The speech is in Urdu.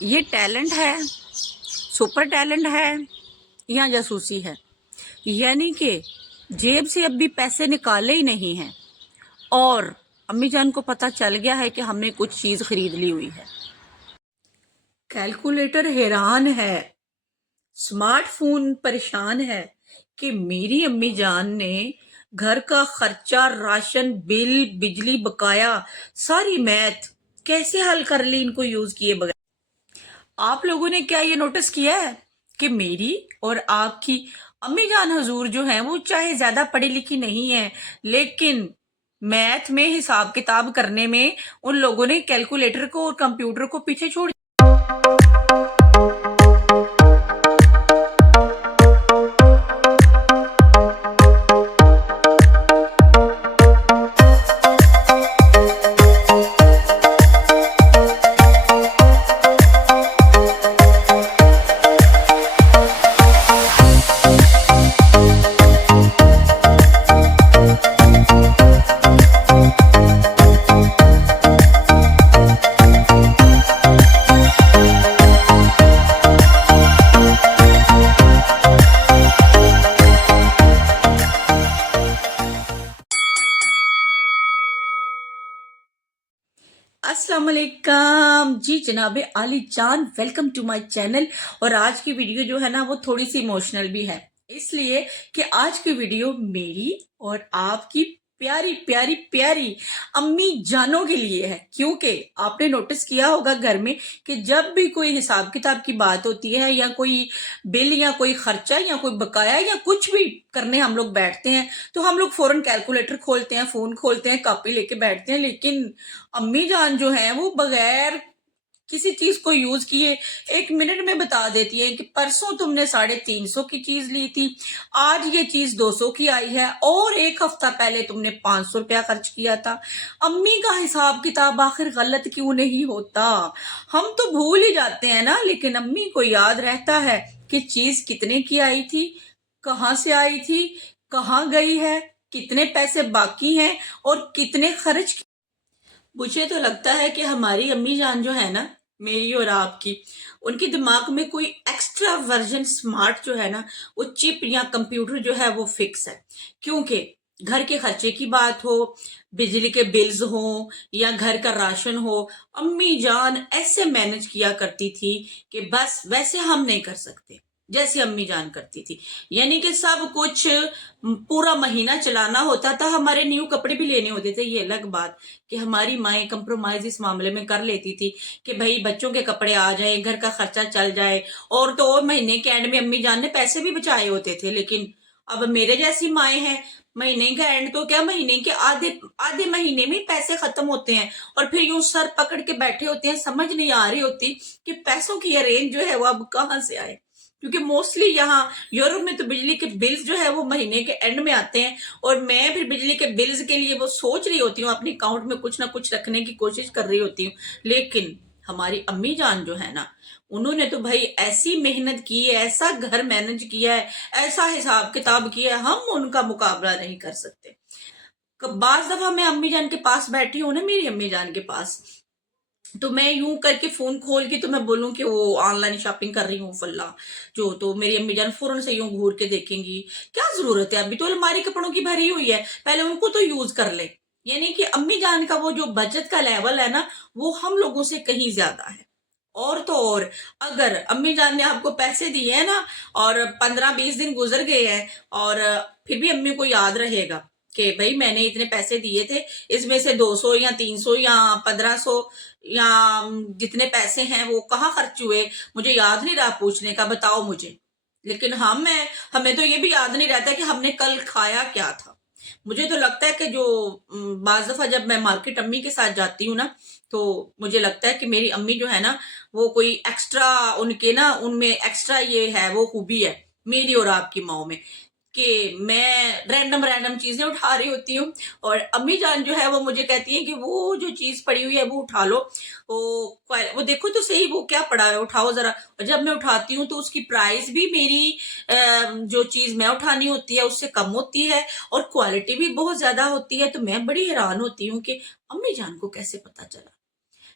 یہ ٹیلنٹ ہے، سپر ٹیلنٹ ہے یا جاسوسی ہے؟ یعنی کہ جیب سے اب بھی پیسے نکالے ہی نہیں ہیں اور امی جان کو پتہ چل گیا ہے کہ ہم نے کچھ چیز خرید لی ہوئی ہے۔ کیلکولیٹر حیران ہے، سمارٹ فون پریشان ہے کہ میری امی جان نے گھر کا خرچہ، راشن، بل، بجلی، بقایا، ساری میتھ کیسے حل کر لی ان کو یوز کیے بغیر۔ آپ لوگوں نے کیا یہ نوٹس کیا ہے کہ میری اور آپ کی امی جان حضور جو ہیں وہ چاہے زیادہ پڑھی لکھی نہیں ہیں، لیکن میتھ میں حساب کتاب کرنے میں ان لوگوں نے کیلکولیٹر کو اور کمپیوٹر کو پیچھے چھوڑ السلام علیکم جی جناب عالی جان، ویلکم ٹو مائی چینل۔ اور آج کی ویڈیو جو ہے نا وہ تھوڑی سی ایموشنل بھی ہے، اس لیے کہ آج کی ویڈیو میری اور آپ کی پیاری پیاری پیاری امی جانوں کے لیے ہے، کیونکہ آپ نے نوٹس کیا ہوگا گھر میں کہ جب بھی کوئی حساب کتاب کی بات ہوتی ہے یا کوئی بل یا کوئی خرچہ یا کوئی بقایا یا کچھ بھی کرنے ہم لوگ بیٹھتے ہیں تو ہم لوگ فوراً کیلکولیٹر کھولتے ہیں، فون کھولتے ہیں، کاپی لے کے بیٹھتے ہیں، لیکن امی جان جو ہیں وہ بغیر کسی چیز کو یوز کیے ایک منٹ میں بتا دیتی ہے کہ پرسوں تم نے 350 کی چیز لی تھی، آج یہ چیز 200 کی آئی ہے، اور ایک ہفتہ پہلے تم نے 500 روپیہ خرچ کیا تھا۔ امی کا حساب کتاب آخر غلط کیوں نہیں ہوتا؟ ہم تو بھول ہی جاتے ہیں نا، لیکن امی کو یاد رہتا ہے کہ چیز کتنے کی آئی تھی، کہاں سے آئی تھی، کہاں گئی ہے، کتنے پیسے باقی ہیں اور کتنے خرچ۔ مجھے تو لگتا ہے کہ ہماری امی جان جو ہے نا، میری اور آپ کی، ان کی دماغ میں کوئی ایکسٹرا ورژن سمارٹ جو ہے نا وہ چپ یا کمپیوٹر جو ہے وہ فکس ہے، کیونکہ گھر کے خرچے کی بات ہو، بجلی کے بلز ہوں یا گھر کا راشن ہو، امی جان ایسے مینج کیا کرتی تھی کہ بس ویسے ہم نہیں کر سکتے جیسے امی جان کرتی تھی۔ یعنی کہ سب کچھ پورا مہینہ چلانا ہوتا تھا، ہمارے نیو کپڑے بھی لینے ہوتے تھے، یہ الگ بات کہ ہماری مائیں کمپرومائز اس معاملے میں کر لیتی تھی کہ بھائی بچوں کے کپڑے آ جائیں، گھر کا خرچہ چل جائے، اور تو اور مہینے کے اینڈ میں امی جان نے پیسے بھی بچائے ہوتے تھے۔ لیکن اب میرے جیسی مائیں ہیں، مہینے کا اینڈ تو کیا، مہینے کے آدھے مہینے میں پیسے ختم ہوتے ہیں اور پھر یوں سر پکڑ کے بیٹھے ہوتے ہیں، سمجھ نہیں آ رہی ہوتی کہ پیسوں کی ارینج جو ہے وہ اب کہاں سے آئے، کیونکہ موسٹلی یہاں یورپ میں تو بجلی کے بلز جو ہے وہ مہینے کے اینڈ میں آتے ہیں، اور میں پھر بجلی کے بلز کے لیے وہ سوچ رہی ہوتی ہوں، اپنی اکاؤنٹ میں کچھ نہ کچھ رکھنے کی کوشش کر رہی ہوتی ہوں۔ لیکن ہماری امی جان جو ہے نا، انہوں نے تو بھائی ایسی محنت کی ہے، ایسا گھر مینج کیا ہے، ایسا حساب کتاب کیا ہے، ہم ان کا مقابلہ نہیں کر سکتے۔ بعض دفعہ میں امی جان کے پاس بیٹھی ہوں نا، میری امی جان کے پاس، تو میں یوں کر کے فون کھول کے تو میں بولوں کہ وہ آن لائن شاپنگ کر رہی ہوں فلاں جو، تو میری امی جان فوراً سے یوں گھور کے دیکھیں گی، کیا ضرورت ہے، ابھی تو الماری کپڑوں کی بھری ہوئی ہے، پہلے ان کو تو یوز کر لے۔ یعنی کہ امی جان کا وہ جو بچت کا لیول ہے نا، وہ ہم لوگوں سے کہیں زیادہ ہے۔ اور تو اور اگر امی جان نے آپ کو پیسے دیے ہیں نا اور 15-20 دن گزر گئے ہیں اور پھر بھی امی کو یاد رہے گا کہ بھائی میں نے اتنے پیسے دیے تھے، اس میں سے 200 یا 300 یا 1500 یا جتنے پیسے ہیں وہ کہاں خرچ ہوئے، مجھے یاد نہیں رہا پوچھنے کا، بتاؤ مجھے۔ لیکن ہمیں تو یہ بھی یاد نہیں رہتا کہ ہم نے کل کھایا کیا تھا۔ مجھے تو لگتا ہے کہ جو بعض دفعہ جب میں مارکیٹ امی کے ساتھ جاتی ہوں نا، تو مجھے لگتا ہے کہ میری امی جو ہے نا وہ کوئی ایکسٹرا، ان میں ایکسٹرا یہ ہے، وہ خوبی ہے میری اور آپ کی ماؤں میں، کہ میں رینڈم چیزیں اٹھا رہی ہوتی ہوں اور امی جان جو ہے وہ مجھے کہتی ہیں کہ وہ جو چیز پڑی ہوئی ہے وہ اٹھا لو، وہ دیکھو تو صحیح وہ کیا پڑا ہے، اٹھاؤ ذرا۔ اور جب میں اٹھاتی ہوں تو اس کی پرائس بھی میری جو چیز میں اٹھانی ہوتی ہے اس سے کم ہوتی ہے اور کوالٹی بھی بہت زیادہ ہوتی ہے، تو میں بڑی حیران ہوتی ہوں کہ امی جان کو کیسے پتا چلا۔